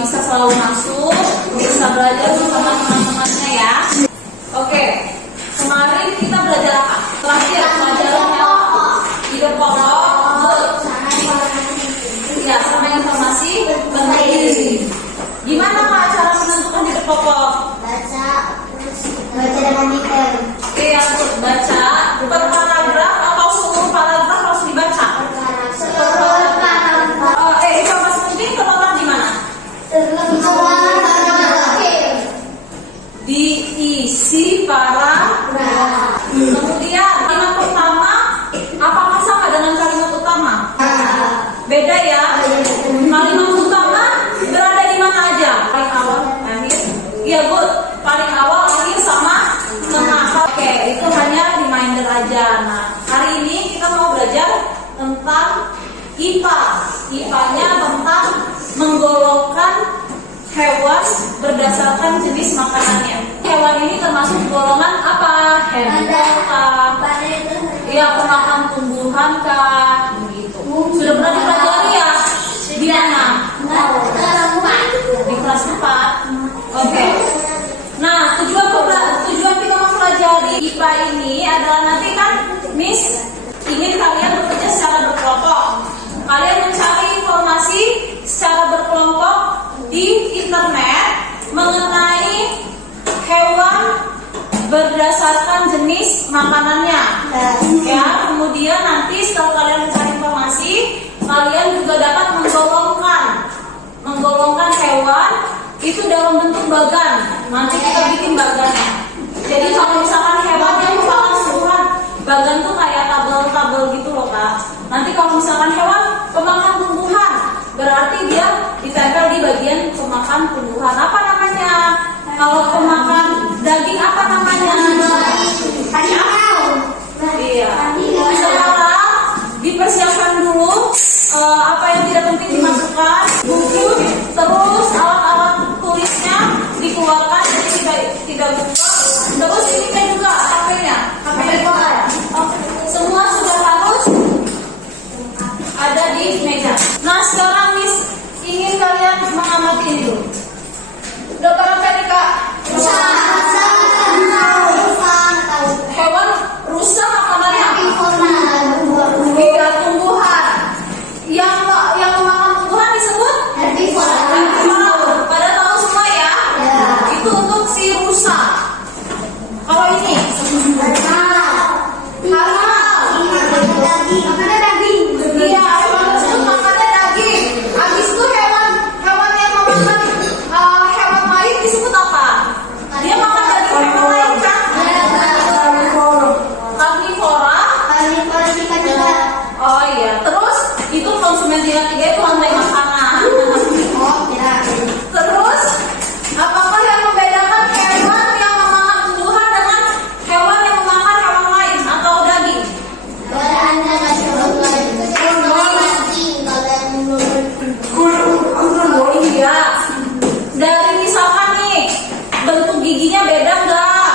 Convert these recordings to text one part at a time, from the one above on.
bisa selalu masuk, bisa belajar bersama teman-temannya ya. Oke, kemarin kita belajar apa? Terakhir pelajarannya ide pokok, ya, sama informasi berdiri. Gimana Kak cara menentukan ide pokok? Baca dengan detail. Iya, baca per paragraf atau seluruh paragraf harus dibaca. Informasi penting terletak di mana? Diisi paragraf. Kemudian kalimat pertama, apakah sama dengan kalimat utama? Beda ya. Kalimat utama berada di mana aja? Paling awal, akhir. Iya, good. Paling awal, akhir sama tengah. Oke, itu hanya reminder aja. Nah, hari ini kita mau belajar tentang IPA. IPA-nya tentang menggolongkan hewan berdasarkan jenis makanannya. Hewan ini termasuk golongan apa? Herbivora kah? Iya, pemakan tumbuhan kah? Begitu. Sudah pernah dipelajari ya? Di mana? Di kelas 4. Oke. Nah, tujuan kita mempelajari IPA ini adalah nanti kan Miss ingin kalian bekerja secara berkelompok. Kalian mencari informasi secara berkelompok di internet mengenai hewan berdasarkan jenis makanannya. Ya, kemudian nanti setelah kalian mencari informasi, kalian juga dapat menggolongkan hewan itu dalam bentuk bagan. Nanti kita bikin bagannya. Jadi kalau misalkan hewannya merupakan tumbuhan, bagan tuh kayak tabel-tabel gitu loh Kak. Nanti kalau misalkan hewan pemakan tumbuhan, berarti dia ditempel di bagian pemakan tumbuhan. Apa namanya? Kalau pemakan daging apa namanya? Iya. Sekarang dipersiapkan dulu apa yang tidak penting dimasukkan, buku, terus alat-alat tulisnya dikeluarkan, jadi tidak buka. Terus ini kan juga HP-nya, HP Kola ya. Semua sudah harus ada di meja. Nah, sekarang Miss ingin kalian mengamati dulu. Udah pada nih Kak? Hewan rusa makanannya apa? Iya, tumbuhan. Yang memakan tumbuhan disebut herbivora. Pada tahu semua ya? Itu untuk si rusa. Kalau ini iya, hewan tersebut makannya daging. Habis itu hewan yang memakan hewan lain disebut apa? Dia makan daging hewan lain kan? Karnivora. Oh iya, terus itu konsumen tingkat 3 itu rantai makanan. Terus apakah yang membedakan hewan yang memakan tumbuhan dengan hewan yang memakan hewan lain atau daging? Iya. Dari misalkan nih, bentuk giginya beda nggak?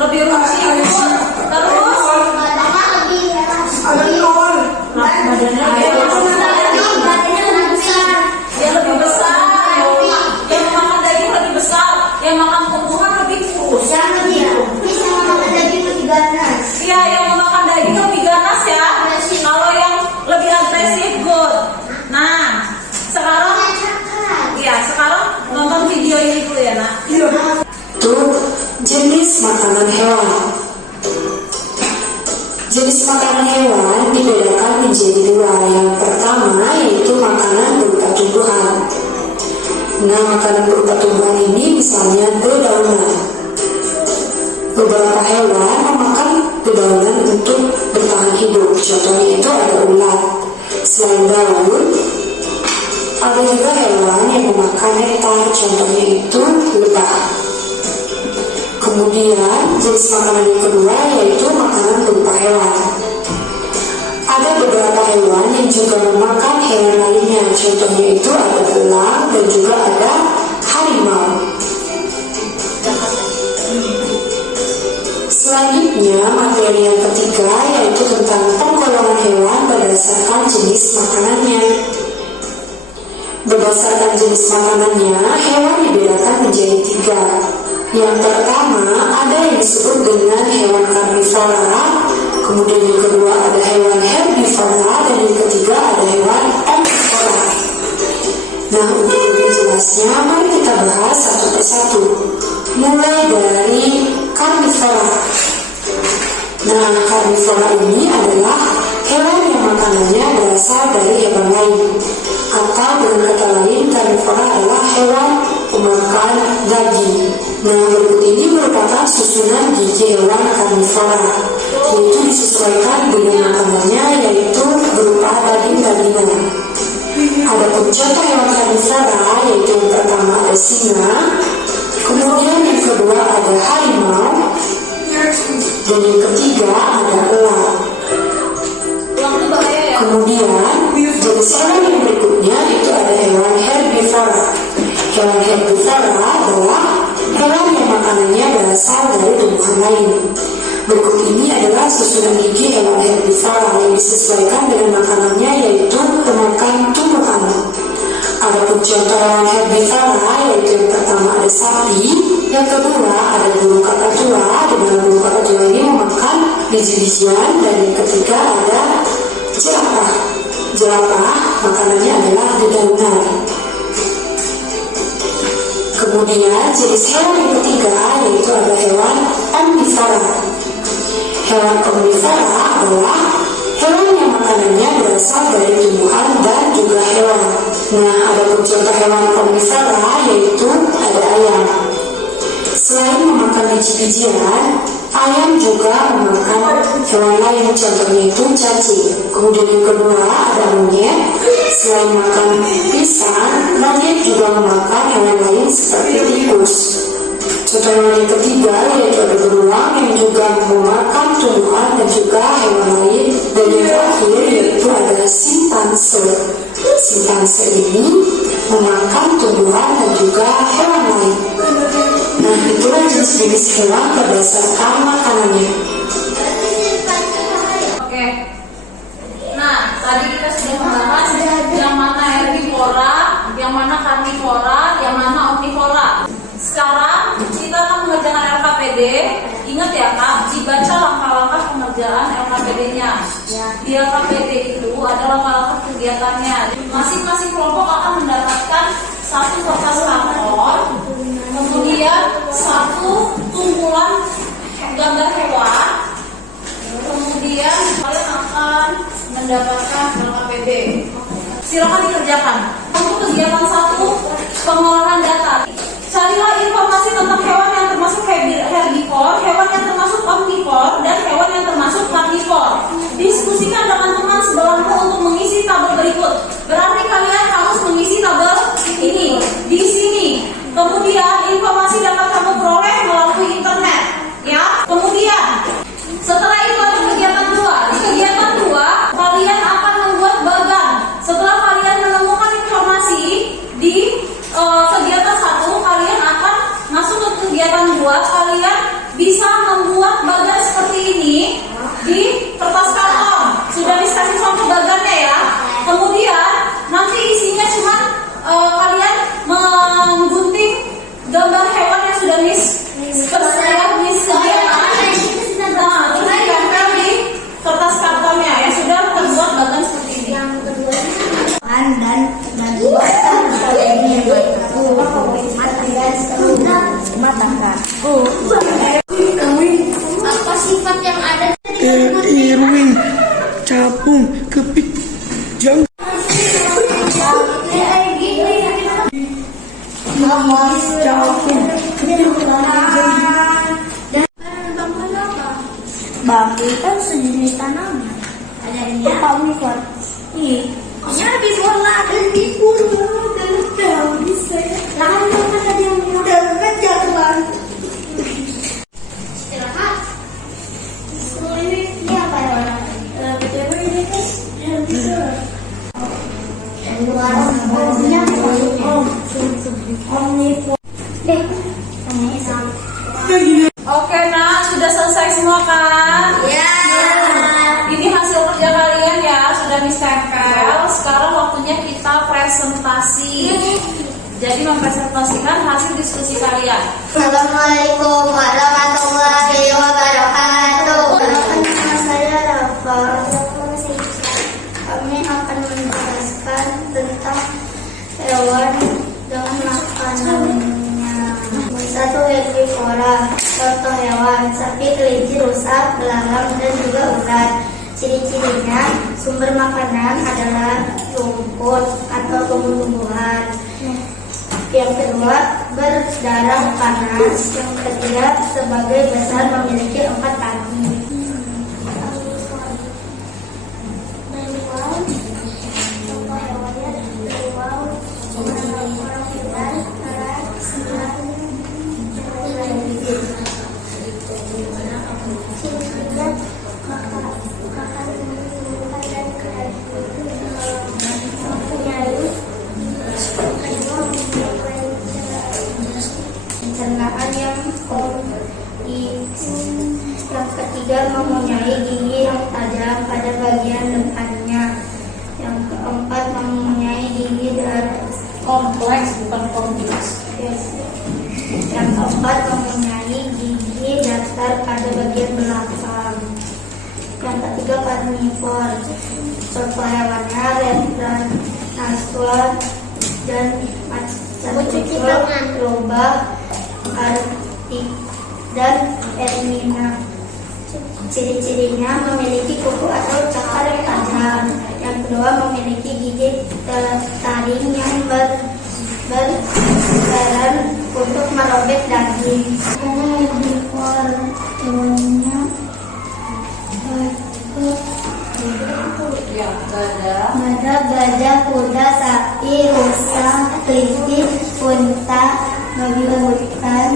Lebih runcing. Terus dia lebih besar. Yang makan daging lebih besar, yang makan tumbuhan lebih kurus. Iya, yang memakan daging lebih ganas ya. Kalau yang lebih agresif, good. Nah, sekarang nonton video ini dulu ya, Nak. Itu jenis makanan hewan. Jenis makanan hewan dibedakan menjadi 2. Yang pertama yaitu makanan berupa tumbuhan. Nah, makanan berupa tumbuhan ini misalnya dedaunan. Beberapa hewan memakan dedaunan untuk bertahan hidup. Contohnya itu ada ulat. Selain daun, ada juga hewan yang memakan nektar. Contohnya itu lebah. Kemudian jenis makanan yang kedua yaitu makanan berupa hewan. Ada beberapa hewan yang juga memakan hewan lainnya. Contohnya itu ada elang dan juga ada harimau. Selanjutnya materi yang ketiga yaitu tentang penggolongan hewan berdasarkan jenis jenis makanannya. Berdasarkan jenis makanannya, hewan dibedakan menjadi 3. Yang pertama, ada yang disebut dengan hewan karnivora, kemudian yang kedua ada hewan herbivora, dan yang ketiga ada hewan omnivora. Nah, untuk lebih jelasnya, mari kita bahas satu persatu. Mulai dari karnivora. Nah, karnivora ini adalah hewan yang makanannya berasal dari hewan lain. Atau dengan kata lain, karnivora adalah hewan pemakan daging. Nah, berikut ini merupakan susunan gigi hewan karnivora, yaitu disesuaikan dengan makanannya, yaitu berupa daging-dagingan. Adapun contoh hewan karnivora, yaitu yang pertama ada singa, kemudian yang kedua ada harimau, dan yang ketiga ada elang. Kemudian jenis hewan yang berikutnya itu ada hewan herbivora. Hewan herbivora adalah hewan yang makanannya berasal dari tumbuhan lain. Berikut ini adalah susunan gigi hewan herbivora yang disesuaikan dengan makanannya, yaitu pemakan tumbuhan. Adapun contoh hewan herbivora, yaitu yang pertama ada sapi, yang kedua ada burung kakatua, dengan burung kakatua ini memakan biji-bijian, dan yang ketiga ada jerapah. Jerapah makanannya adalah dedaunan. Kemudian jenis hewan yang ketiga yaitu ada hewan omnivora. Hewan omnivora adalah hewan yang makanannya berasal dari tumbuhan dan juga hewan. Nah, ada contoh hewan omnivora yaitu ada ayam. Selain memakan biji-bijian, ayam juga memakan hewan lain, contohnya itu cacing. Kemudian yang kedua ada monyet. Selain makan pisang, monyet juga memakan hewan lain seperti tikus. Contoh hewan yang ketiga yaitu ada beruang yang juga memakan tumbuhan dan juga hewan lain. Dan yang terakhir yaitu ada simpanse. Simpanse ini memakan tumbuhan dan juga hewan lain. Nah, itulah jenis-jenis hewan berdasarkan makanannya. Oke. Nah, tadi kita sudah membahas yang mana herbivora, yang mana karnivora, yang mana omnivora. Sekarang kita akan mengerjakan LKPD. Ingat ya Kak, dibaca langkah-langkah pengerjaan LKPD-nya. Di LKPD itu ada langkah-langkah kegiatannya. Masing-masing kelompok akan mendapatkan satu kertas karton, kemudian satu tumpulan gambar hewan, kemudian kalian akan mendapatkan LKPD. Silakan dikerjakan. Untuk kegiatan 1, pengolahan data. Carilah informasi tentang hewan yang termasuk herbivore, hewan yang termasuk omnivore, dan hewan yang termasuk karnivore. Diskusikan dengan teman sebelahmu untuk mengisi tabel berikut. Berarti kalian harus mengisi tabel ini di sini. Kemudian informasi dapat kamu peroleh melalui internet, ya. Kemudian setelah itu ada kegiatan 2. Di kegiatan 2 kalian akan membuat bagan. Setelah kalian menemukan informasi di kegiatan 1, kalian akan masuk ke kegiatan 2. Kalian bisa membuat bagan seperti ini di kertas karton. Sudah dikasih contoh bagannya ya. Kemudian nanti isinya cuma kalian menggunting gambar hewan yang sudah disediakan. Nah, terus ditempel di kertas kartonnya yang sudah terbuat bagan seperti ini. Dan apa sifat yang ada? Irwin capung kepik jam Bambu kan sejenis tanaman. Ada ini omnivor. Iya. Lebih bola dan tikus dan tahu bisa. Lalu mana dia mudah kerja tuan. Silakan. Ini apa ya warna? Betul ini kan herbivore. Warnanya omnivore. Oke, nah sudah selesai semua kan? Ya. Ini hasil kerja kalian ya, sudah Miss tempel. Sekarang waktunya kita presentasi. Jadi mempresentasikan hasil diskusi kalian. Assalamualaikum warahmatullahi wabarakatuh. Nama saya Rafa. Kami akan menjelaskan tentang hewan dengan makanannya. Satu, herbivora. Contoh hewan: sapi, kelinci, rusa, belalang, dan juga ulat. Ciri-cirinya, sumber makanan adalah rumput atau tumbuh-tumbuhan. Yang kedua, berdarah panas. Yang ketiga, sebagai besar memiliki 4 kaki. Pencernaan yang kompleks. Yang ketiga, mempunyai gigi yang tajam pada bagian depannya. Yang keempat, mempunyai gigi Kompleks bukan kompleks. Yang keempat, mempunyai gigi datar pada bagian belakang. Yang ketiga, karnivor. Contoh hewannya Rhinoceros dan macan lobak, artik, dan ermina. Ciri-cirinya memiliki kuku atau cakar yang tajam. Yang kedua, memiliki gigi taring yang berperan untuk merobek daging. Herbivor, hewannya gajah, kuda, sapi, rusa, kelinci, unta, babi hutan,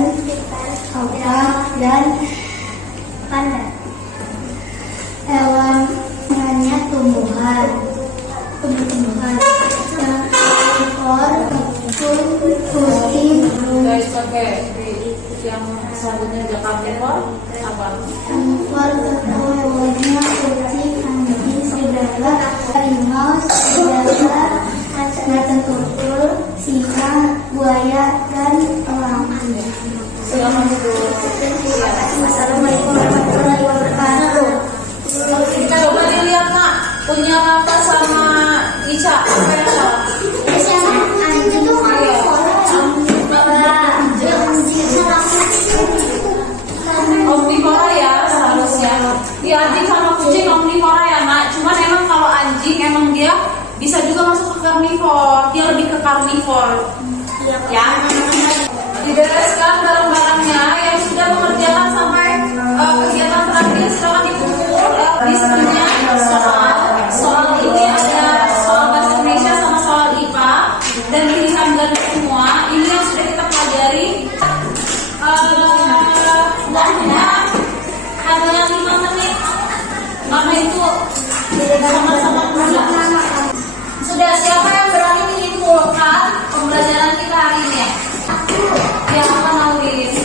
kobra, dan panda. Hewannya tumbuhan. Kucing, Guys, oke. Yang selanjutnya ada karnivor apa? hewannya kucing, anjing, serigala, harimau, serigala, macan tutul, singa, buaya, dan elang. Silakan dulu. Assalamualaikum warahmatullahi wabarakatuh. Coba dilihat nak, punya Rafa sama Ica. Apa yang salah? Anjing itu Omnivora ya seharusnya. Di anjing sama kucing omnivora ya nak. Cuman emang kalau anjing emang dia bisa juga masuk ke karnivor. Dia lebih ke karnivor. Ya. Dibereskan barang-barangnya yang sudah mengerjakan sampai kegiatan terakhir. Silakan dikumpul. Listnya soal ini ada soal bahasa Indonesia sama soal IPA dan pilihan ganda semua. Ini yang sudah kita pelajari. Hanya 5 menit. Karena itu sama-sama mudah. Sudah, siapa yang berani menyimpulkan pembelajaran kita hari ini? Yang apa Naulis?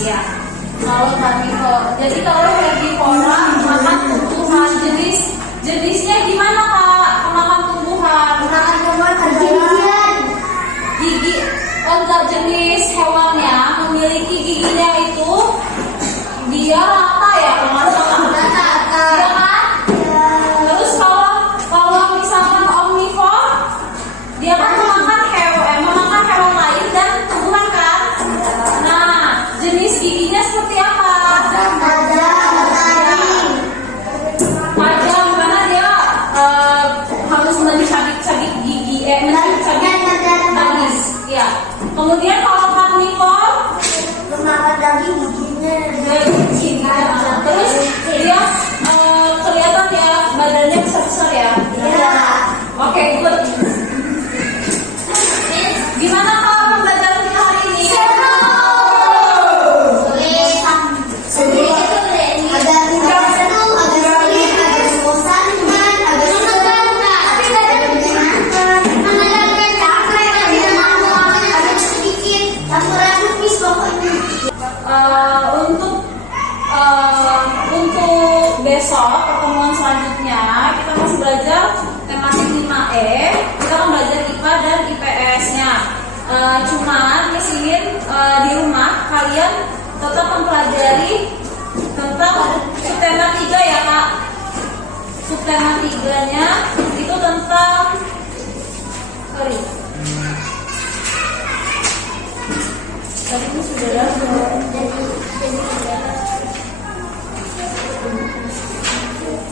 Iya. Kalau karnivor. Jadi kalau herbivora makan tumbuhan, jenisnya gimana Kak? Pemakan tumbuhan. Gigi. Enggak, jenis hewannya memiliki giginya itu dia rata ya kalau nggak salah. Iya kan? Terus kalau misalkan omnivor, dia kan memakan hewan lain dan tumbuhan kan? Nah, jenis giginya seperti apa? Tajam karena dia harus mencabik-cabik gigi, mencabik-cabik manis. Ya. Kemudian kalau karnivor memakan daging giginya. Terus dia kelihatan ya badannya besar-besar ya. Oke, good. Gimana kalau pembelajaran kita hari ini? Untuk besok pertemuan selanjutnya kita masih belajar tematik 5E. Kita akan belajar IPA dan IPS-nya. Cuman di sini di rumah kalian tetap mempelajari tentang subtema 3 ya Kak. Subtema 3-nya itu tentang tadi ini sudah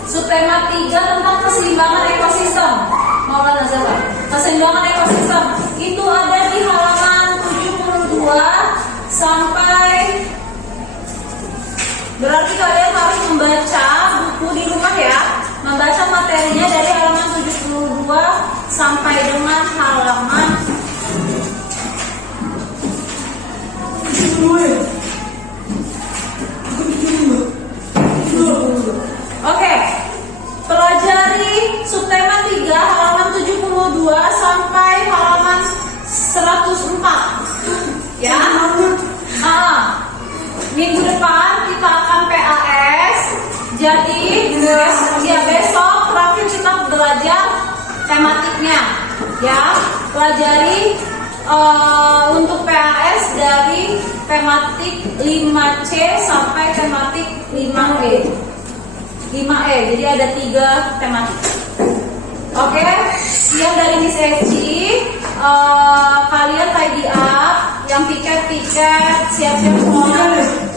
subtema 3 tentang keseimbangan ekosistem. Maulana Zahra. Keseimbangan ekosistem itu ada di halaman 72 sampai, berarti kalian harus membaca buku di rumah ya. Membaca materinya dari halaman 72 sampai dengan halaman Oke, pelajari subtema 3 halaman 72 sampai halaman 104 ya. Minggu depan kita akan PAS. Jadi besok terakhir kita belajar tematiknya ya. Pelajari untuk PAS dari tematik 5C sampai tematik 5E. Jadi ada 3 tematik. Oke, siap dari Miss Eci. Kalian tidy up, yang piket siap-siap semuanya.